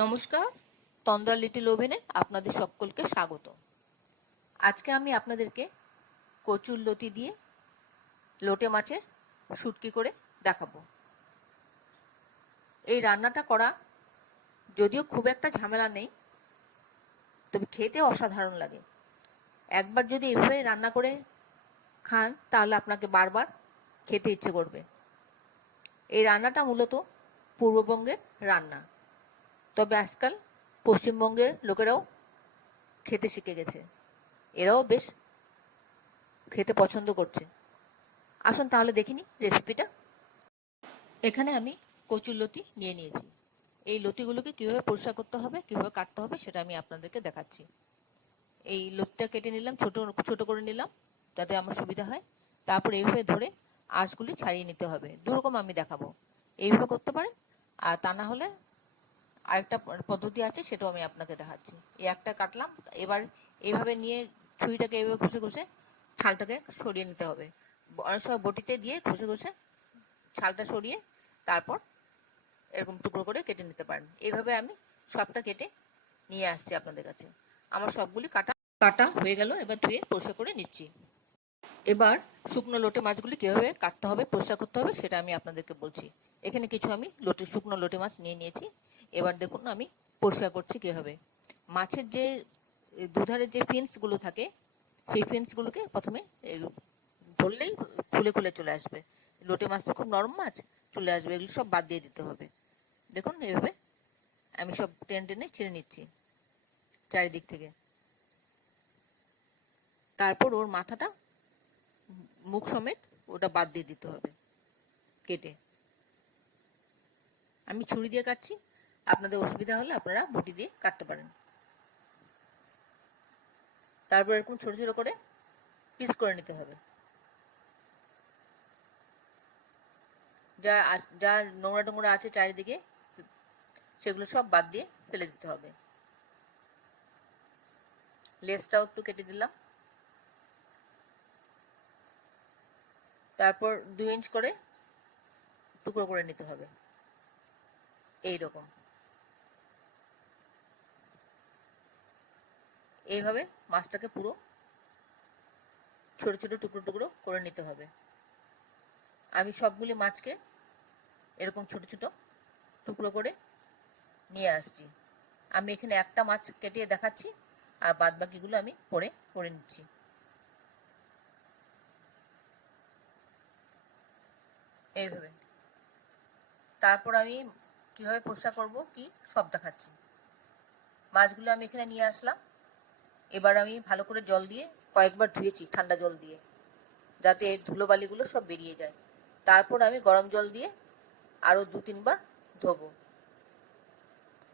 নমস্কার, তন্দ্রা লিটিল ওভেনে আপনাদের সকলকে স্বাগত। আজকে আমি আপনাদেরকে কচুর লতি দিয়ে লোটে মাছের শুটকি করে দেখাবো। এই রান্নাটা করা যদিও খুব একটা ঝামেলা নেই, তবে খেতে অসাধারণ লাগে। একবার যদি এভাবে রান্না করে খান তাহলে আপনাকে বারবার খেতে ইচ্ছে করবে। এই রান্নাটা মূলত পূর্ববঙ্গের রান্না, তবে আজকাল পশ্চিমবঙ্গের লোকেরাও খেতে শিখে গেছে, এরাও বেশ খেতে পছন্দ করছে। আসুন তাহলে দেখিনি রেসিপিটা। এখানে আমি কচুর লতি নিয়ে নিয়েছি। এই লতিগুলোকে কিভাবে পরিষ্কার করতে হবে, কিভাবে কাটতে হবে সেটা আমি আপনাদেরকে দেখাচ্ছি। এই লতিটা কেটে নিলাম, ছোট ছোট করে নিলাম যাতে আমার সুবিধা হয়। তারপর এইভাবে ধরে আঁশগুলি ছাড়িয়ে নিতে হবে। দুরকম আমি দেখাবো, এইভাবে করতে পারেন, আর তা না হলে আরেকটা পদ্ধতি আছে, সেটাও আমি আপনাকে দেখাচ্ছি। এই একটা কাটলাম, এবার এইভাবে নিয়ে ছুরিটাকে এইভাবে ঘষে ঘষে ছালটাকে সরিয়ে নিতে হবে। অনেক সময় বটিতে দিয়ে ঘষে ঘষে ছালটা সরিয়ে তারপর এরকম টুকরো করে কেটে নিতে পারেন। এইভাবে আমি সবটা কেটে নিয়ে আসছি আপনাদের কাছে। আমার সবগুলি কাটা কাটা হয়ে গেল। এবার ধুয়ে পরিষ্কার করে নিচ্ছি। এবার শুকনো লোটে মাছগুলি কিভাবে কাটতে হবে, পরিষ্কার করতে হবে সেটা আমি আপনাদেরকে বলছি। এখানে কিছু আমি শুকনো লোটে মাছ নিয়ে নিয়েছি। এবার দেখুন আমি পরিষ্কার করছি কিভাবে। মাছের যে দুধারে যে ফিন্সগুলো থাকে, সেই ফিন্সগুলোকে প্রথমে ধরলেই খুলে খুলে চলে আসবে। লোটে মাছ তো খুব নরম মাছ, চলে আসবে। এগুলো সব বাদ দিয়ে দিতে হবে। দেখুন এইভাবে আমি সব টেনে টেনে ছিঁড়ে নিচ্ছি চারিদিক থেকে। তারপর ওর মাথাটা, মুখ সমেত ওটা বাদ দিয়ে দিতে হবে কেটে। আমি ছুরি দিয়ে কাটছি, আপনাদের অসুবিধা হলে আপনারা বটি দিয়ে কাটতে পারেন। তারপর এরকম ছোট ছোট করে পিস করে নিতে হবে। যা যা নোংরা টোংরা আছে চারিদিকে, সেগুলো সব বাদ দিয়ে ফেলে দিতে হবে। লেজটাও একটু কেটে দিলাম। তারপর 2 ইঞ্চ করে টুকরো করে নিতে হবে, এইরকম। এইভাবে মাছটাকে পুরো ছোট ছোট টুকরো টুকরো করে নিতে হবে। আমি সবগুলি মাছকে এরকম ছোট ছোট টুকরো করে নিয়ে আসছি। আমি এখানে একটা মাছ কেটে দেখাচ্ছি, আর বাদ বাকিগুলো আমি করে নিচ্ছি। এইভাবে তারপর আমি কিভাবে পরিষ্কার করব কি সব দেখাচ্ছি। মাছগুলো আমি এখানে নিয়ে আসলাম। এবার আমি ভালো করে জল দিয়ে কয়েকবার ধুয়েছি, ঠান্ডা জল দিয়ে, যাতে ধুলোবালিগুলো সব বেরিয়ে যায়। তারপর আমি গরম জল দিয়ে আরও 2-3 বার ধোবো।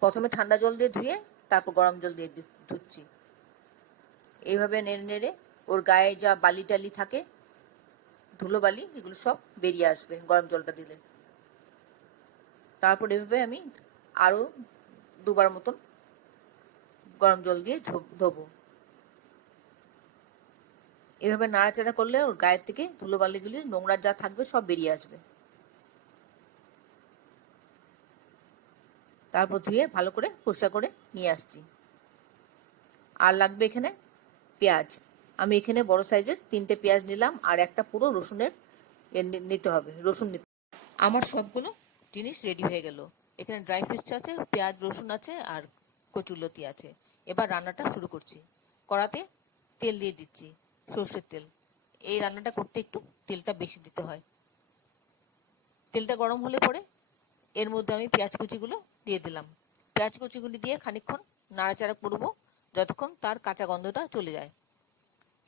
প্রথমে ঠান্ডা জল দিয়ে ধুয়ে তারপর গরম জল দিয়ে ধুচ্ছি। এইভাবে নেড়ে নেড়ে ওর গায়ে যা বালি টালি থাকে, ধুলোবালি, এগুলো সব বেরিয়ে আসবে গরম জলটা দিলে। তারপর এভাবে আমি আরও 2 বার মতন গরম জল দিয়ে ধোবো। এভাবে নাড়াচাড়া করলে ওর গায়ের থেকে ধুলোবালিগুলি, নোংরা যা থাকবে সব বেরিয়ে আসবে। তারপর ধুয়ে ভালো করে পরিষ্কার করে নিয়ে আসছি। আর লাগবে এখানে পেঁয়াজ। আমি এখানে বড় সাইজের 3টে পেঁয়াজ নিলাম, আর একটা পুরো রসুনের নিতে হবে, রসুন নিতে। আমার সবগুলো জিনিস রেডি হয়ে গেল। এখানে ড্রাই ফিশ আছে, পেঁয়াজ রসুন আছে, আর কচুরলতি আছে। এবার রান্নাটা শুরু করছি। কড়াতে তেল দিয়ে দিচ্ছি, সর্ষের তেল। এই রান্নাটা করতে একটু তেলটা বেশি দিতে হয়। তেলটা গরম হলে পরে এর মধ্যে আমি পেঁয়াজ কুচিগুলো দিয়ে দিলাম। পেঁয়াজ কুচিগুলি দিয়ে খানিকক্ষণ নাড়াচাড়া করব, যতক্ষণ তার কাঁচা গন্ধটা চলে যায়।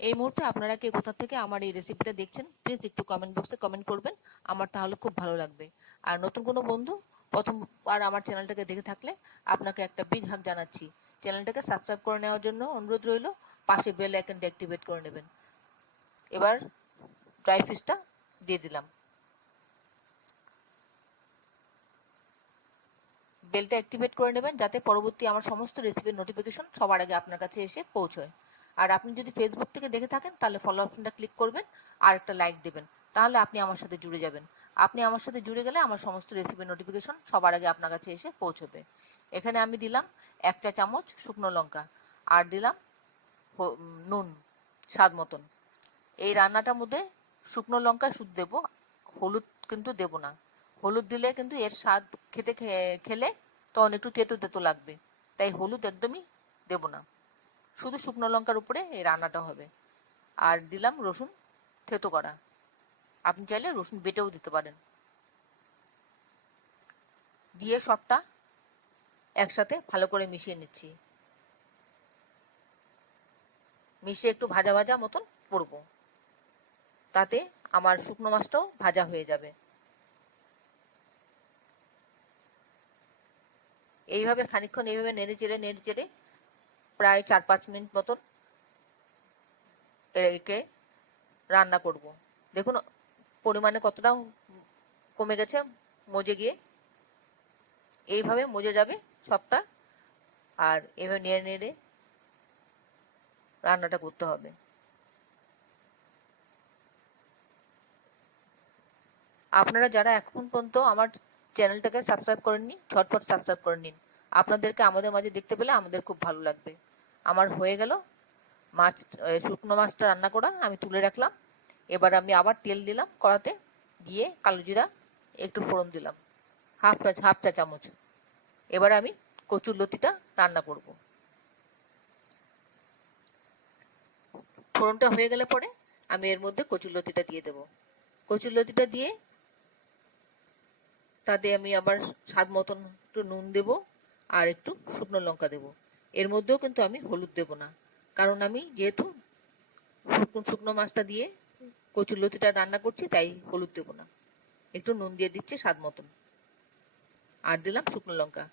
এই মুহূর্তে আপনারা কে কোথা থেকে আমার এই রেসিপিটা দেখছেন প্লিজ একটু কমেন্ট বক্সে কমেন্ট করবেন, আমার তাহলে খুব ভালো লাগবে। আর নতুন কোনো বন্ধু প্রথমবার আমার চ্যানেলটাকে দেখে থাকলে আপনাকে একটা বিগ হাগ জানাচ্ছি। চ্যানেলটাকে সাবস্ক্রাইব করে নেওয়ার জন্য অনুরোধ রইল, পাশে বেল আইকনটা অ্যাক্টিভেট করে নেবেন। এবার ড্রাই ফিশটা দিয়ে দিলাম। বেলটা অ্যাক্টিভেট করে নেবেন যাতে পরবর্তী আমার সমস্ত রেসিপির নোটিফিকেশন সবার আগে আপনার কাছে এসে পৌঁছয়। আর আপনি যদি ফেসবুক থেকে দেখে থাকেন তাহলে ফলো অপশনটা ক্লিক করবেন আর একটা লাইক দেবেন, তাহলে আপনি আমার সাথে জুড়ে যাবেন। আপনি আমার সাথে জুড়ে গেলে আমার সমস্ত রেসিপির নোটিফিকেশন সবার আগে আপনার কাছে এসে পৌঁছবে। এখানে আমি দিলাম 1 চা চামচ শুকনো লঙ্কা, আর দিলাম নুন স্বাদ মতন। এই রান্নাটার মধ্যে শুকনো লঙ্কা শুধু দেবো, হলুদ কিন্তু দেব না। হলুদ দিলে কিন্তু এর স্বাদ খেলে তখন একটু তেতো তেতো লাগবে, তাই হলুদ একদমই দেব না। শুধু শুকনো লঙ্কার উপরে এই রান্নাটা হবে। আর দিলাম রসুন থেতো করা, আপনি চাইলে রসুন বেটেও দিতে পারেন। দিয়ে সবটা একসাথে ভালো করে মিশিয়ে নিচ্ছি। মিশিয়ে একটু ভাজা ভাজা মতন করবো, তাতে আমার শুকনো মাছটাও ভাজা হয়ে যাবে। এইভাবে খানিকক্ষণ এইভাবে নেড়ে চেড়ে প্রায় 4-5 মিনিট মতন একে রান্না করব। দেখুন পরিমাণে কতটা কমে গেছে মজে গিয়ে, এইভাবে মজে যাবে সবটা। আর এভাবে নেড়ে নেড়ে রান্নাটা করতে হবে। আপনারা যারা এখন পর্যন্ত আমার চ্যানেলটাকে সাবস্ক্রাইব করেননি, ঝটপট সাবস্ক্রাইব করে নিন। আপনাদেরকে আমাদের মাঝে দেখতে পেলে আমাদের খুব ভালো লাগবে। আমার হয়ে গেল মাছ, শুকনো মাছটা রান্না করা আমি তুলে রাখলাম। এবার আমি আবার তেল দিলাম কড়াতে, দিয়ে কালো জিরা একটু ফোড়ন দিলাম হাফ চা চামচ। এবার আমি কচুর লতিটা রান্না করব। ফোড়নটা হয়ে গেলে পরে আমি এর মধ্যে কচুর লতিটা দিয়ে দেব। কচুর লতিটা দিয়ে তাতে আমি আবার স্বাদ মতন একটু নুন দেব, আর একটু শুকনো লঙ্কা দেব। এর মধ্যেও কিন্তু আমি হলুদ দেব না, কারণ আমি যেহেতু শুকনো মাছটা দিয়ে কচুর লতিটা রান্না করছি, তাই হলুদ দেব না। একটু নুন দিয়ে দিচ্ছি স্বাদ মতন, আর দিলাম শুকনো লঙ্কা।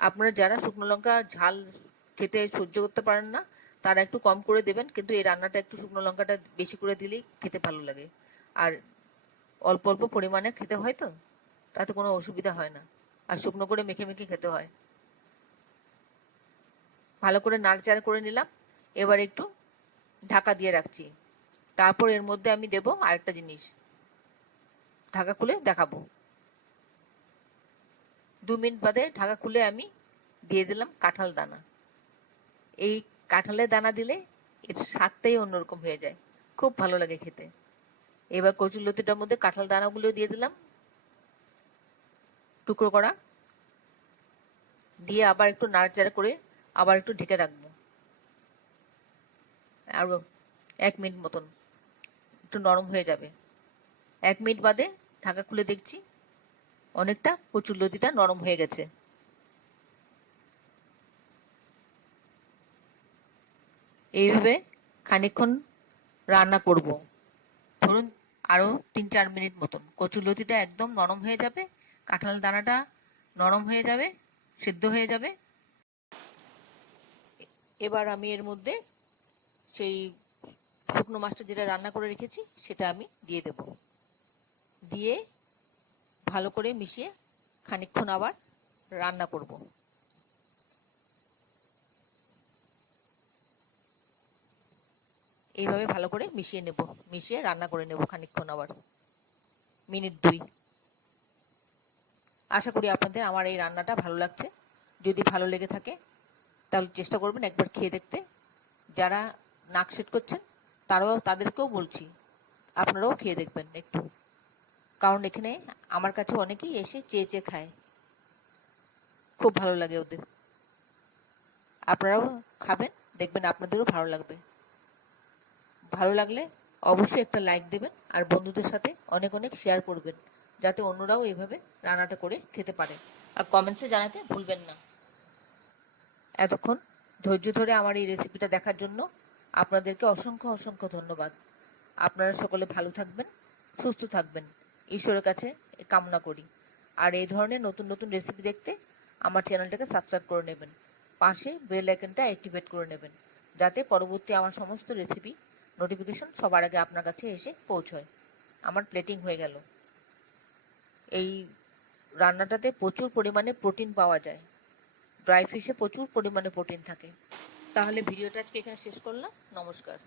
আপনারা যারা শুকনো লঙ্কা ঝাল খেতে সহ্য করতে পারেন না, তারা একটু কম করে দেবেন, কিন্তু এই রান্নাটা একটু শুকনো লঙ্কাটা বেশি করে দিলেই খেতে ভালো লাগে। আর অল্প অল্প পরিমাণে খেতে হয় তো, তাতে কোনো অসুবিধা হয় না। আর শুকনো করে মেখে মেখে খেতে হয়। ভালো করে নাড়াচাড়া করে নিলাম। এবার একটু ঢাকা দিয়ে রাখছি। তারপর এর মধ্যে আমি দেব আরেকটা জিনিস, ঢাকা খুলে দেখাবো। 2 মিনিট বাদে ঢাকা খুলে আমি দিয়ে দিলাম কাঁঠাল দানা। এই কাঁঠালের দানা দিলে এর স্বাদটাই অন্যরকম হয়ে যায়, খুব ভালো লাগে খেতে। এবার কচুর লতিটার মধ্যে কাঁঠাল দানাগুলো দিয়ে দিলাম টুকরো করা, দিয়ে আবার একটু নাড়াচাড়া করে আবার একটু ঢেকে রাখবো আরো 1 মিনিট মতন, একটু নরম হয়ে যাবে। 1 মিনিট বাদে ঢাকা খুলে দেখছি অনেকটা কচুর লতিটা নরম হয়ে গেছে। এইভাবে খানিকক্ষণ রান্না করব, ধরুন আরো 3-4 মিনিট মতন। কচুর লতিটা একদম নরম হয়ে যাবে, কাঁঠাল দানাটা নরম হয়ে যাবে, সিদ্ধ হয়ে যাবে। এবার আমি এর মধ্যে সেই শুকনো মাছটা যেটা রান্না করে রেখেছি সেটা আমি দিয়ে দেব। দিয়ে ভালো করে মিশিয়ে খানিকক্ষণ আবার রান্না করব। এইভাবে ভালো করে মিশিয়ে নেব, মিশিয়ে রান্না করে নেব খানিকক্ষণ আবার, মিনিট 2। আশা করি আপনাদের আমার এই রান্নাটা ভালো লাগছে। যদি ভালো লেগে থাকে তাহলে চেষ্টা করবেন একবার খেয়ে দেখতে। যারা নাক সেট করছেন তাদেরকেও বলছি আপনারাও খেয়ে দেখবেন একটু, কারণ এখানে আমার কাছে অনেকেই এসে চেয়ে চেয়ে খায়, খুব ভালো লাগে ওদের। আপনারাও খাবেন, দেখবেন আপনাদেরও ভালো লাগবে। ভালো লাগলে অবশ্যই একটা লাইক দেবেন, আর বন্ধুদের সাথে অনেক অনেক শেয়ার করবেন, যাতে অন্যরাও এইভাবে রান্নাটা করে খেতে পারে। আর কমেন্টসে জানাতে ভুলবেন না। এতক্ষণ ধৈর্য ধরে আমার এই রেসিপিটা দেখার জন্য আপনাদেরকে অসংখ্য অসংখ্য ধন্যবাদ। আপনারা সকলে ভালো থাকবেন, সুস্থ থাকবেন, ঈশ্বরের কাছে কামনা করি। আর এই ধরনের নতুন নতুন রেসিপি দেখতে আমার চ্যানেলটাকে সাবস্ক্রাইব করে নেবেন, পাশে বেল আইকনটা অ্যাক্টিভেট করে নেবেন, যাতে পরবর্তী আমার সমস্ত রেসিপি নোটিফিকেশন সবার আগে আপনার কাছে এসে পৌঁছয়। আমার প্লেটিং হয়ে গেল। এই রান্নাটাতে প্রচুর পরিমাণে প্রোটিন পাওয়া যায়, ড্রাই ফিশে প্রচুর পরিমাণে প্রোটিন থাকে। তাহলে ভিডিওটা আজকে এখানে শেষ করলাম। নমস্কার।